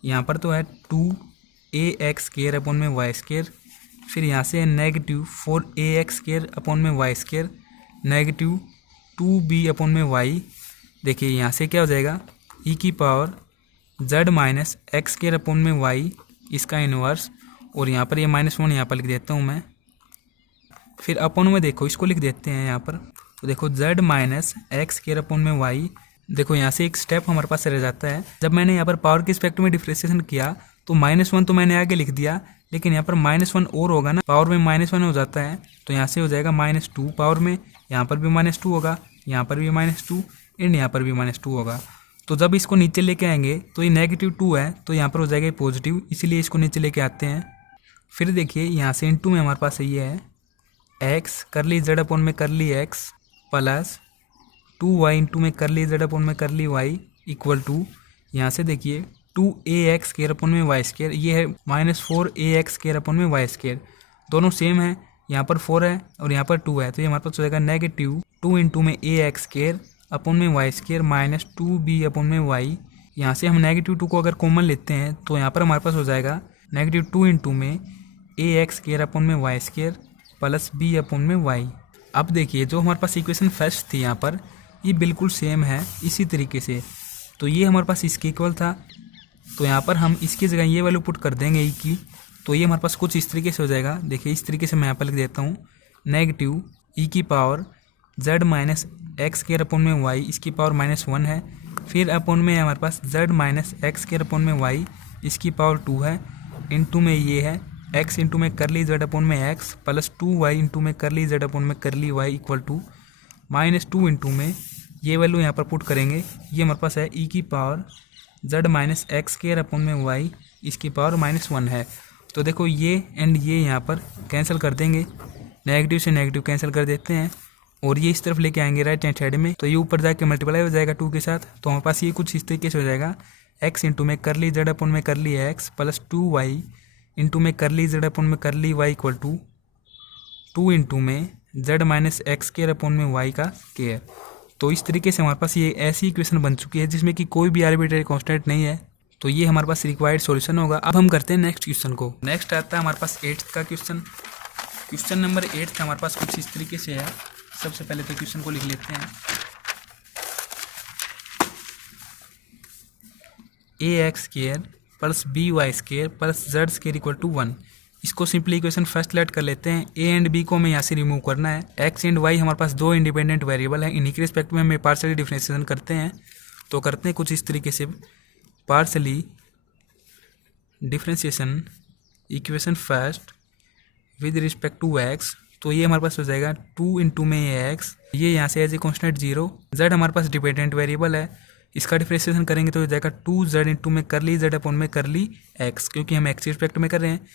यहाँ पर तो है 2ax स्क्वायर अपॉन में y स्क्वायर, फिर यहाँ से -4ax स्क्वायर अपॉन में y स्क्वायर, -2b अपॉन में y। देखिए यहाँ से क्या हो जाएगा, e की power z minus x square upon में y इसका इनवर्स, और यहाँ पर ये -1 यहाँ पर लिख देता हूँ मैं। फिर अपॉन में देखो इसको लिख देते हैं यहाँ पर। तो देखो z minus x square upon में y। देखो यहाँ से एक स्टेप हमारे पास रह जाता है। जब मैंने यहाँ पर पावर के रिस्पेक्ट में डिफरेंशिएशन किया तो -1 तो मैंने आगे लिख दिया, लेकिन यहाँ पर -1 और होगा ना, पावर में -1 हो जाता है तो यहाँ से हो जाएगा -2 पावर में, यहाँ पर भी -2 होगा, यहाँ पर भी -2 एंड यहाँ पर भी -2 होगा। तो जब इसको नीचे लेके आएंगे तो ये -2 है तो यहाँ पर हो जाएगा पॉजिटिव, इसीलिए इसको नीचे लेके आते हैं। फिर देखिए यहाँ से इनटू में हमारे पास ये है x करली z अपॉन में curly x plus 2y into में करली z अपॉन में करली y इक्वल टू यहाँ से देखिए 2ax स्क्वायर अपॉन में y स्क्वायर, ये है -4ax स्क्वायर अपॉन में y स्क्वायर। दोनों सेम है, यहाँ पर 4 है और यहाँ पर 2 है तो ये हमारे पास हो जाएगा -2 इंटू में ax स्क्वायर अपॉन में y square minus 2b upon में y। यहाँ से हम -2 को अगर कॉमन लेते हैं तो यहाँ पर हमारे पास हो जाएगा -2 इंटू में ax स्क्वायर अपॉन में y square plus b upon में y। अब देखिए जो हमारे पास इक्वेशन फर्स्ट थी यहाँ पर, ये बिल्कुल सेम है इसी तरीके से। तो ये हमारे पास इसके इक्वल था, तो यहाँ पर हम इसकी जगह ये वैल्यू पुट कर देंगे ई की, तो ये हमारे पास कुछ इस तरीके से हो जाएगा। देखिए इस तरीके से मैं यहाँ पर लिख देता हूँ, नेगेटिव ई की power z minus x square upon में वाई, इसकी पावर -1 है। फिर अपॉन में हमारे पास z minus x square upon में वाई, इसकी पावर 2 है। इंटू में ये है x इंटू में करली z अपॉन में x प्लस 2y इंटू में करली z अपॉन में curly y equal to -2 into में ये वैल्यू यहाँ पर पुट करेंगे। ये हमारे पास है ई की power z minus x square upon में वाई, इसकी पावर -1 है। तो देखो ये एंड ये यहाँ पर कैंसिल कर देंगे, नेगेटिव से नेगेटिव कैंसिल कर देते हैं और ये इस तरफ लेके आएंगे राइट हैंड साइड में, तो ये ऊपर जाके मल्टीप्लाई हो जाएगा 2 के साथ। तो हमारे पास ये कुछ इस तरीके से हो जाएगा, x इंटू में करली z अपॉन में curly x plus 2y into में करली z अपॉन में curly y equal to 2 into में z minus x square upon में y का स्क्वायर। तो इस तरीके से हमारे पास ये ऐसी इक्वेशन बन चुकी है जिसमें कि कोई भी आर्बिट्रेरी कांस्टेंट नहीं है। तो ये हमारे पास रिक्वायर्ड सॉल्यूशन होगा। अब हम करते हैं नेक्स्ट क्वेश्चन को। नेक्स्ट आता है हमारे पास 8th का क्वेश्चन। क्वेश्चन नंबर 8 हमारे पास कुछ इस तरीके से है। सबसे पहले तो क्वेश्चन को लिख लेते हैं, ax square plus by square plus z square equal to 1। इसको सिंपली इक्वेशन फर्स्ट लेट कर लेते हैं। a एंड b को हमें यहाँ से रिमूव करना है। x एंड y हमारे पास दो इंडिपेंडेंट वेरिएबल हैं, इन्हीं के रिस्पेक्ट में हमें पार्शियली डिफरेंशिएशन करते हैं। तो करते हैं कुछ इस तरीके से, partially differentiation equation first with respect to x। तो ये हमारे पास हो जाएगा 2 इंटू में x, ये यहाँ से एज ए कॉन्स्टेंट 0। z हमारे पास डिपेंडेंट वेरिएबल है, इसका डिफरेंशिएशन करेंगे तो हो जाएगा 2z इंटू में करली z अपॉन में करली x, क्योंकि हम x के रिस्पेक्ट में कर रहे हैं।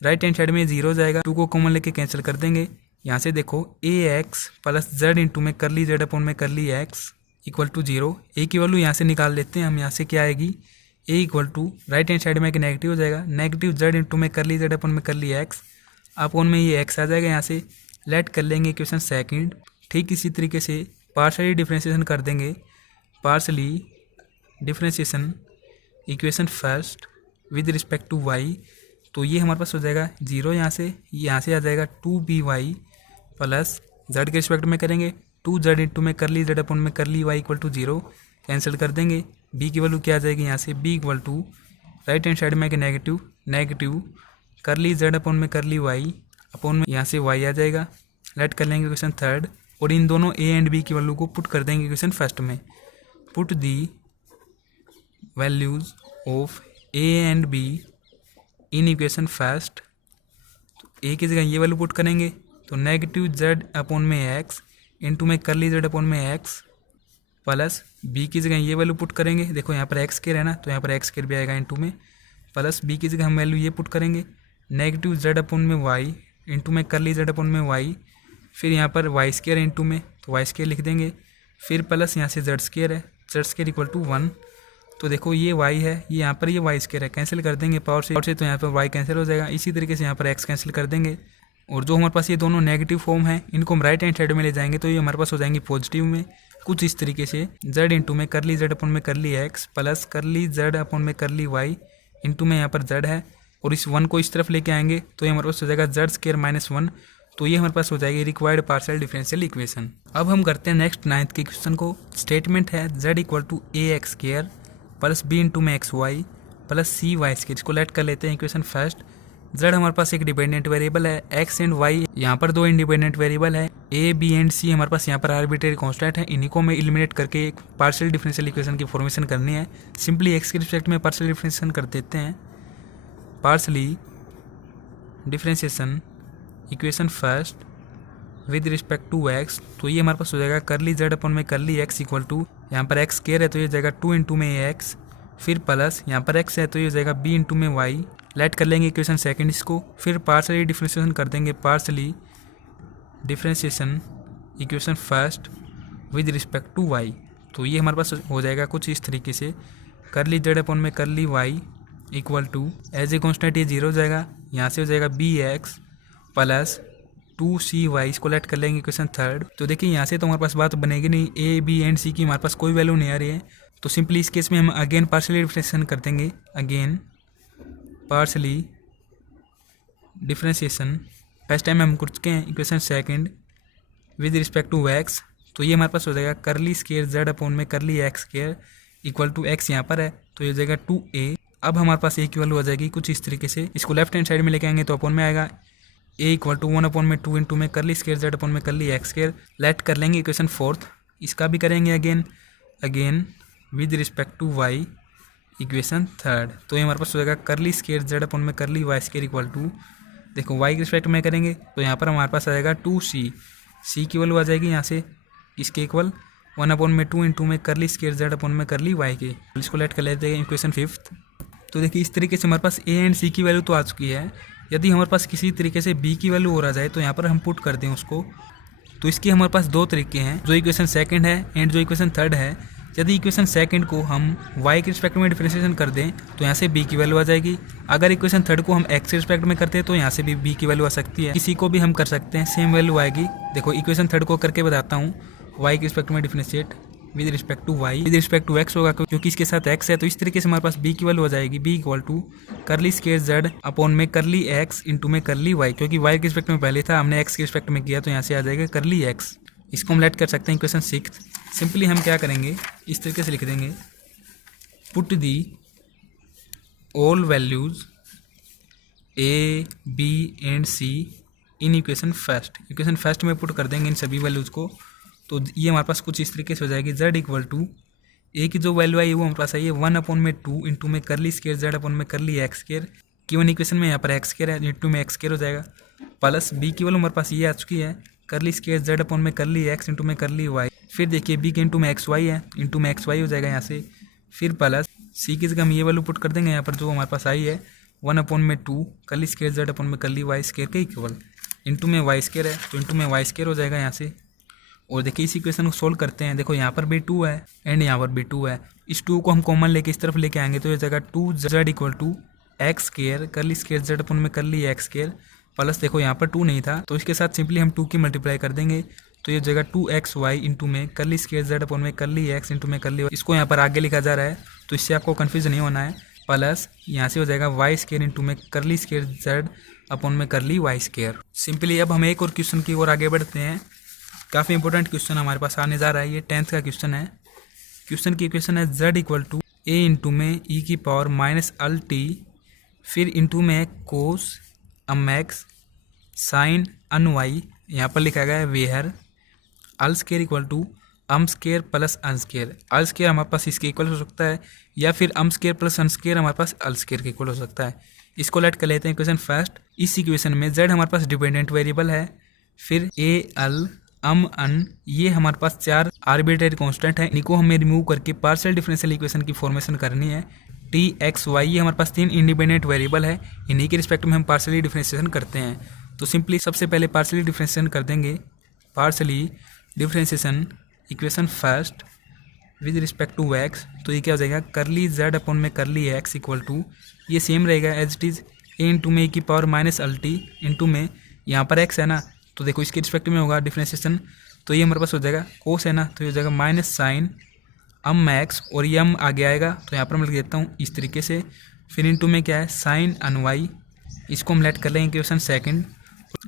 राइट हैंड साइड में 0 जाएगा, 2 को कॉमन लेके कैंसिल कर देंगे। यहाँ से देखो ax प्लस z इंटू में करली z अपॉन में curly x equal to 0। a की वैल्यू यहाँ से निकाल लेते हैं हम। यहाँ से क्या आएगी, a equal to right hand side में एक नेगेटिव हो जाएगा, नेगेटिव z इंटू में करली z अपॉन में करली x अपॉन में ये x आ जाएगा। यहाँ से लेट कर लेंगे इक्वेशन सेकंड। ठीक इसी तरीके से पार्शियली डिफरेंशिएशन कर देंगे, partially differentiation equation first with respect to y। तो ये हमारे पास हो जाएगा 0, यहाँ से आ जाएगा 2by प्लस z के रिस्पेक्ट में करेंगे 2z इंटू में करली z अपॉन में curly y equal to 0, cancel कर देंगे। b की वैल्यू क्या आ जाएगी, यहाँ से b equal to right hand side में एक नेगेटिव करली z अपॉन में करली y अपॉन में यहाँ से y आ जाएगा। लेट कर लेंगे क्वेश्चन थर्ड और इन दोनों a एंड b की वैल्यू को पुट कर देंगे क्वेश्चन फर्स्ट में। Put the values of a and b in equation first. a की जगह ये वैल्यू पुट करेंगे तो नेगेटिव z अपॉन में x इंटू में करली z अपॉन में x प्लस b की जगह ये वैल्यू पुट करेंगे। देखो यहाँ पर x स्क्वायर है ना, तो यहाँ पर x स्क्वायर भी आएगा इंटू में, प्लस b की जगह हम वैल्यू ये पुट करेंगे नेगेटिव z अपॉन में y इंटू में करली z अपॉन में y। फिर यहाँ पर y स्क्वायर इंटू में, तो y स्क्वायर लिख देंगे। फिर प्लस यहाँ से z स्क्वायर है, z स्क्वायर इक्वल टू 1। तो देखो ये y है, ये यहाँ पर ये y स्क्वायर है, कैंसिल कर देंगे पावर से तो यहाँ पर y कैंसिल हो जाएगा। इसी तरीके से यहाँ पर x कैंसिल कर देंगे और जो हमारे पास ये दोनों नेगेटिव फॉर्म है इनको हम राइट हैंड साइड में ले जाएंगे तो ये हमारे पास हो जाएंगे पॉजिटिव में। कुछ इस तरीके से z इंटू में करली z अपॉन में करली x प्लस करली z अपॉन में करली y इंटू में यहाँ पर z है और इस 1 को इस तरफ लेके आएंगे तो ये हमारे पास हो जाएगा z स्क्वायर -1। तो ये हमारे पास हो जाएगी रिक्वायर्ड पार्शियल डिफरेंशियल इक्वेशन। अब हम करते हैं नेक्स्ट 9th के क्वेश्चन को। स्टेटमेंट है z equal to ax square plus b into में xy प्लस cy स्क्वायर। इसको लेट कर लेते हैं इक्वेशन फर्स्ट। z हमारे पास एक डिपेंडेंट वेरिएबल है, x एंड y यहाँ पर दो इंडिपेंडेंट वेरिएबल है, a b एंड c हमारे पास यहाँ पर आर्बिट्रेरी कांस्टेंट है। इन्हीं को हमें एलिमिनेट करके एक पार्शियल डिफरेंशियल इक्वेशन की फॉर्मेशन करनी है। सिंपली x के रिस्पेक्ट में पार्शियल डिफरेंशिएशन कर देते हैं। Partially differentiation equation first with respect to x। तो ये हमारे पास हो जाएगा करली z अपॉन में करली x इक्वल टू, यहाँ पर x स्क्वायर है तो ये हो जाएगा 2 इंटू में ax, फिर प्लस यहाँ पर x है तो ये हो जाएगा b इंटू में y। लेट कर लेंगे इक्वेशन सेकंड इसको। फिर पार्शियली डिफरेंशिएशन कर देंगे, partially differentiation equation first with respect to y। तो ये हमारे पास हो जाएगा कुछ इस तरीके से, करली z अपॉन में curly y equal to as a constant ये 0 हो जाएगा, यहाँ से हो जाएगा bx प्लस 2cy। इसको लेट कर लेंगे इक्वेशन थर्ड। तो देखिए यहाँ से तो हमारे पास बात बनेगी नहीं, a b एंड c की हमारे पास कोई वैल्यू नहीं आ रही है। तो सिंपली इस केस में हम अगेन पार्शियली डिफरेंशिएशन कर देंगे। Again partially differentiation first time हम कर चुके हैं equation second with respect to x। तो ये हमारे पास हो जाएगा करली स्केयर जेड अपॉन में curly x square equal to x यहाँ पर है, तो ये हो जाएगा 2a। अब हमारे पास ए की वैल्यू आ जाएगी कुछ इस तरीके से, इसको लेफ्ट हैंड साइड में लेके आएंगे तो अपॉन में आएगा ए इक्वल टू 1 अपॉन में 2 इंटू में करली स्केयर जेड अपॉन में करली एक्स स्केयर। लेट कर लेंगे इक्वेशन फोर्थ, इसका भी करेंगे again with respect to y equation third. तो ये हमारे पास हो जाएगा करली स्केयर जेड अपॉन में curly y square equal to, देखो वाई के रिस्पेक्ट में करेंगे तो यहाँ पर हमारे पास आ जाएगा 2c, सी की वैल्यू आ जाएगी यहाँ से इसके इक्वल 1 अपॉन में 2 इंटू में करली स्केयर जेड अपॉन में करली वाई के। इसको लेट कर लेते हैं इक्वेशन फिफ्थ। तो देखिए इस तरीके से हमारे पास ए एंड सी की वैल्यू तो आ चुकी है। यदि हमारे पास किसी तरीके से बी की वैल्यू और आ जाए तो यहाँ पर हम पुट कर दें उसको, तो इसके हमारे पास दो तरीके हैं, जो इक्वेशन सेकंड है एंड जो इक्वेशन थर्ड है। यदि इक्वेशन सेकंड को हम y के रिस्पेक्ट में डिफरेंशिएशन कर दें तो यहाँ से b की वैल्यू आ जाएगी। अगर इक्वेशन थर्ड को हम x के रिस्पेक्ट में करते हैं तो यहाँ से भी b की वैल्यू आ सकती है। किसी को भी हम कर सकते हैं, सेम वैल्यू आएगी। देखो इक्वेशन थर्ड को करके बताता हूँ, y के रिस्पेक्ट में differentiate with respect to y with respect to x होगा क्योंकि इसके साथ x है, तो इस तरीके से हमारे पास b की वैल्यू आ जाएगी b इक्वल टू करली स्केयर z अपॉन में करली x इंटू में करली y, क्योंकि y के रिस्पेक्ट में पहले था, हमने x के रिस्पेक्ट में किया तो यहाँ से आ जाएगा करली x। इसको हम लेट कर सकते हैं इक्वेशन सिक्स। सिंपली हम क्या करेंगे, इस तरीके से लिख देंगे, put the all values a b and c in equation first. Equation first में पुट कर देंगे इन सभी वैल्यूज़ को, तो ये हमारे पास कुछ इस तरीके से हो जाएगी z इक्वल टू ए की जो वैल्यू आई वो हमारे पास आई है 1 अपॉन में 2 इंटू में करली स्केयर z अपॉन में curly x square, given equation में यहाँ पर एक्स स्केयर है, इंटू में एक्स स्केयर हो जाएगा, प्लस बी की वैल्यू हमारे पास ये आ चुकी है करली स्केयर जेड अपॉन में करली एक्स इंटू में करली वाई। फिर देखिए बी के इंटू में एक्स वाई है, इंटू में एक्स वाई हो जाएगा यहाँ से। फिर प्लस सी की जगह हम ये वैल्यू पुट कर देंगे यहाँ पर जो हमारे पास आई है 1 अपॉन में 2 करली स्केयर जेड अपॉन में करली वाई स्केयर के इक्वल, इंटू में वाई स्केयर है तो इंटू में वाई स्केयर हो जाएगा यहाँ से। और देखिए इस इक्वेशन को सोल्व करते हैं, देखो यहाँ पर भी 2 है एंड यहाँ पर भी 2 है, इस 2 को हम कॉमन लेके इस तरफ लेके आएंगे तो ये जाएगा 2z equal to x square curly square z upon में करली एक्स स्केयर, प्लस देखो यहाँ पर 2 नहीं था तो इसके साथ सिंपली हम 2 की मल्टीप्लाई कर देंगे तो ये जगह 2xy इंटू में करली स्केयर जेड अपॉन में करली एक्स इंटू में करली, इसको यहाँ पर आगे लिखा जा रहा है तो इससे आपको कन्फ्यूजन नहीं होना है। प्लस यहाँ से हो जाएगा वाई स्केयर इंटू में करली स्केयर जेड अपॉन में करली वाई स्केयर। सिंपली अब हम एक और क्वेश्चन की ओर आगे बढ़ते हैं। काफ़ी इंपॉर्टेंट क्वेश्चन हमारे पास आने जा रहा है, ये 10th का क्वेश्चन है। क्वेश्चन की इक्वेशन है z equal to a into में e की पावर माइनस अल टी, फिर इंटू में cos m x sine n y, यहाँ पर लिखा गया है where l square equal to m square plus n square. L square हमारे पास इसके इक्वल हो सकता है या फिर m square plus n square हमारे पास अल स्केयर के इक्वल हो सकता है। इसको लेट कर लेते हैं इक्वेशन फर्स्ट। इस इक्वेशन में z हमारे पास डिपेंडेंट वेरिएबल है, फिर ए अल अम अन ये हमारे पास 4 आर्बिट्रेरी कांस्टेंट है, इनको हमें रिमूव करके पार्शियल डिफरेंशियल इक्वेशन की फॉर्मेशन करनी है। टी एक्स वाई ये हमारे पास 3 इंडिपेंडेंट वेरिएबल है, इन्हीं के रिस्पेक्ट में हम पार्शियली डिफरेंशिएशन करते हैं। तो सिंपली सबसे पहले पार्शियली डिफरेंशिएशन कर देंगे, partially differentiation equation first with respect to x, तो ये क्या हो जाएगा करली जेड अपॉन में करली एक्स इक्वल टू ये सेम रहेगा as it is a into में ए की power minus l t into में यहाँ पर एक्स है ना तो देखो इसके रिस्पेक्ट में होगा डिफरेंशिएशन, तो ये हमारे पास हो जाएगा कोस है ना तो ये हो जाएगा माइनस साइन अम एक्स और ये अम आगे आएगा तो यहाँ पर मैं लिख देता हूँ इस तरीके से। फिर इंटू में क्या है साइन अन वाई, इसको हम लेट कर लेंगे इक्वेशन सेकंड,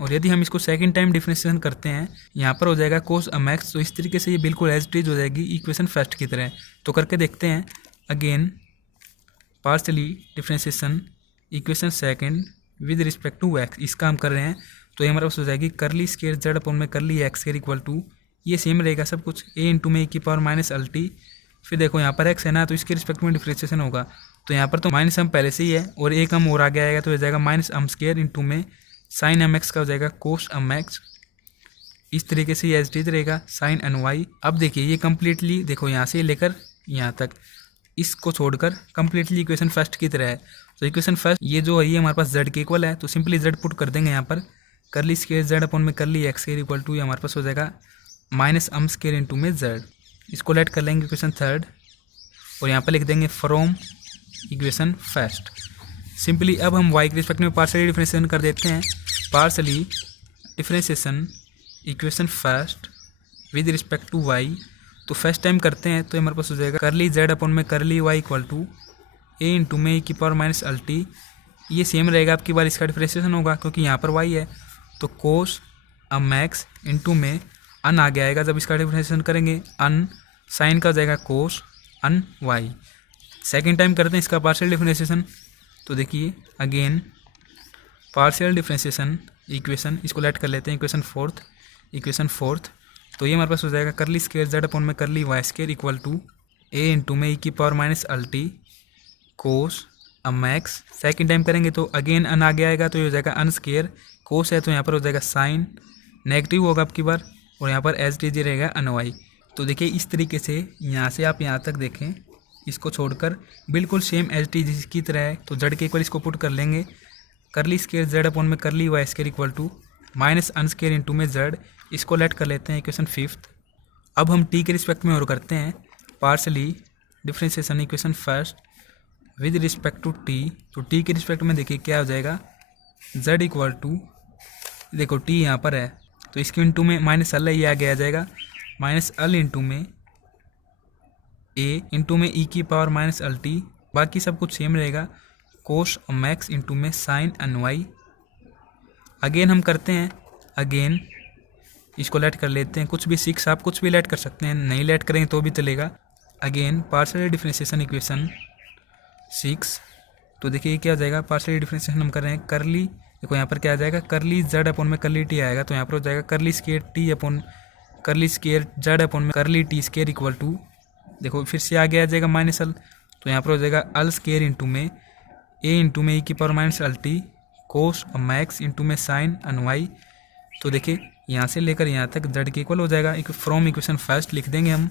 और यदि हम इसको सेकंड टाइम डिफरेंशिएशन करते हैं यहाँ पर हो जाएगा कोस अम एक्स, तो इस तरीके से ये बिल्कुल एज इट इज हो जाएगी इक्वेशन फर्स्ट की तरह। तो करके देखते हैं again partially differentiation equation second with respect to x, इसका हम कर रहे हैं तो ये हमारे पास हो जाएगी करली स्केयर जेड अपॉन में curly x square equal to ये सेम रहेगा सब कुछ ए इंटू में ए की पावर माइनस अल टी, फिर देखो यहाँ पर एक्स है ना तो इसके रिस्पेक्ट में डिफरेंशिएशन होगा तो यहाँ पर तो माइनस अम पहले से ही है और एक अम और आगे आएगा तो हो जाएगा माइनस अम स्केयर इंटू में साइन एम एक्स का हो जाएगा कोस अम एक्स, इस तरीके से ये एज इट इज रहेगा साइन एन वाई। अब देखिए ये कम्प्लीटली देखो यहाँ से लेकर यहाँ तक इसको छोड़कर कम्प्लीटली इक्वेशन फर्स्ट की तरह है। तो इक्वेशन फर्स्ट ये जो है ये हमारे पास जेड के इक्वल है, तो सिंपली जेड पुट कर देंगे यहाँ पर करली स्केयर जेड अपॉन में curly x square equal to ये हमारे पास हो जाएगा माइनस अम स्केयर इंटू में जेड। इसको लेट कर लेंगे इक्वेशन थर्ड और यहाँ पर लिख देंगे फ्रॉम इक्वेशन फर्स्ट। सिंपली अब हम y के रिस्पेक्ट में पार्शियली डिफरेंशिएशन कर देते हैं, partially differentiation equation first with respect to y, तो फर्स्ट टाइम करते हैं तो हमारे पास हो जाएगा करली जेड अपॉन में curly y equal to a into में ए की पावर माइनस अल टी, ये सेम रहेगा आपकी बार इसका डिफरेंशिएशन होगा क्योंकि यहाँ पर y है तो कोस अम एक्स इंटू में अन आगे आएगा जब इसका डिफरेंशिएशन करेंगे, अन साइन का हो जाएगा कोस अन वाई। सेकेंड टाइम करते हैं इसका पार्शियल डिफरेंशिएशन, तो देखिए अगेन पार्शियल डिफरेंशिएशन इक्वेशन, इसको लेट कर लेते हैं इक्वेशन फोर्थ। तो ये हमारे पास हो जाएगा करली स्केयर जेड अपॉन में curly y square equal to a into में ई की power minus l t cos m x. Second time करेंगे तो अगेन अन आगे आएगा, तो ये हो जाएगा अन स्केयर, कोस है तो यहाँ पर हो जाएगा साइन, नेगेटिव होगा अब की बार, और यहाँ पर एच डी जी रहेगा अन वाई। तो देखिए इस तरीके से यहाँ से आप यहाँ तक देखें, इसको छोड़कर बिल्कुल सेम एच डी जी की तरह है। तो जेड के इक्वल इसको पुट कर लेंगे, करली स्केयर जेड अपॉन में curly y square equal to minus n square into में जेड। इसको लेट कर लेते हैं इक्वेशन फिफ्थ। अब हम टी के रिस्पेक्ट में और करते हैं partially differentiation equation first with respect to t. तो टी के रिस्पेक्ट में देखिए क्या हो जाएगा, z इक्वल टू, देखो टी यहाँ पर है तो इसके इंटू में माइनस एल है, ये आगे आ जाएगा माइनस एल इंटू में ए इंटू में ई की पावर माइनस एल टी, बाकी सब कुछ सेम रहेगा, कोस मैक्स इंटू में साइन एन वाई। अगेन हम करते हैं, अगेन इसको लेट कर लेते हैं, कुछ भी 6 आप कुछ भी लेट कर सकते हैं, नहीं लेट करेंगे तो भी चलेगा। Again partial differentiation equation 6। तो देखिए क्या हो जाएगा, पार्शियल डिफरेंशिएशन हम कर रहे हैं करली, देखो यहाँ पर क्या आ जाएगा करली जेड अपॉन में करली टी आएगा, तो यहाँ पर हो जाएगा करली स्केयर टी अपॉन करली स्केयर जेड अपॉन में curly t square equal to, देखो फिर से आगे आ जाएगा माइनस एल, तो यहाँ पर हो जाएगा अल स्केयर इंटू में ए इंटू में ई की पावर माइनस एल टी कोस मैक्स इंटू में साइन एन वाई। तो देखिए यहाँ से लेकर यहाँ तक जेड के इक्वल हो जाएगा, फ्रॉम इक्वेशन फर्स्ट लिख देंगे हम,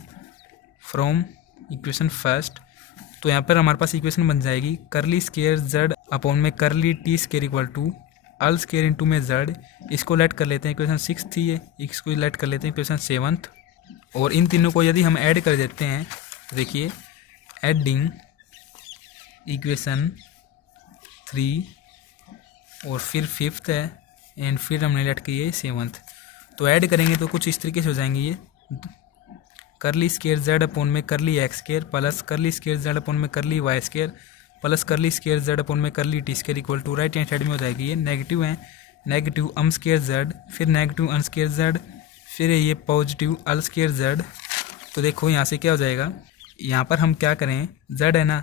फ्रॉम इक्वेशन फर्स्ट। तो यहाँ पर हमारे पास इक्वेशन बन जाएगी करली स्केयर जेड अपॉन में curly t square equal to l square into में जेड। इसको लेट कर लेते हैं इक्वेशन 6 थी ये, इसको लेट कर लेते हैं इक्वेशन 7th। और इन तीनों को यदि हम ऐड कर देते हैं, देखिए एडिंग इक्वेशन 3 और फिर 5th है एंड फिर हमने लेट की है 7th। तो ऐड करेंगे तो कुछ इस तरीके से हो जाएंगे, ये करली स्केयर जेड अपॉन में curly x square plus curly square z upon में curly y square plus curly square z upon में curly t square equal to right hand side में हो जाएगी ये नेगेटिव है, नेगेटिव अम स्केयर जेड, फिर negative n square z, फिर ये पॉजिटिव अल स्केयर जेड। तो देखो यहाँ से क्या हो जाएगा, यहाँ पर हम क्या करें, जेड है ना,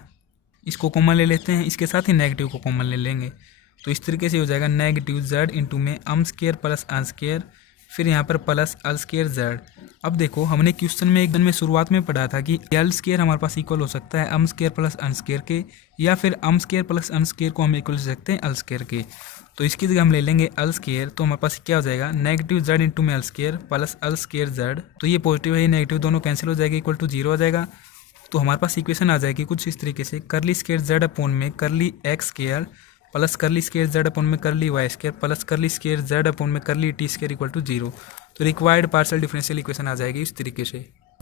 इसको कॉमन ले लेते हैं, इसके साथ ही नेगेटिव को कॉमन ले लेंगे। तो इस तरीके से हो जाएगा नेगेटिव जेड इंटू में अम स्केयर प्लस अन स्केयर, फिर यहाँ पर प्लस अल स्केयर जेड। अब देखो हमने क्वेश्चन में एक दिन में शुरुआत में पढ़ा था कि एल स्केयर हमारे पास इक्वल हो सकता है अम स्केयर प्लस अन स्केयर के, या फिर m square plus n square को हम इक्वल ले सकते हैं अल स्केयर के। तो इसकी जगह हम ले लेंगे अल स्केयर, तो हमारे पास क्या हो जाएगा नेगेटिव जेड इंटू में अल स्केयर प्लस अल स्केयर जेड। तो ये पॉजिटिव है, ये नेगेटिव दोनों कैंसिल हो जाएगा, इक्वल टू 0 हो जाएगा। तो हमारे पास इक्वेशन आ जाएगी कुछ इस तरीके से, करली स्केयर जेड अपॉन में curly x square plus curly square z upon में curly y square plus curly square z upon में curly t square equal to 0। तो रिक्वायर्ड पार्शियल डिफरेंशियल इक्वेशन आ जाएगी इस तरीके से।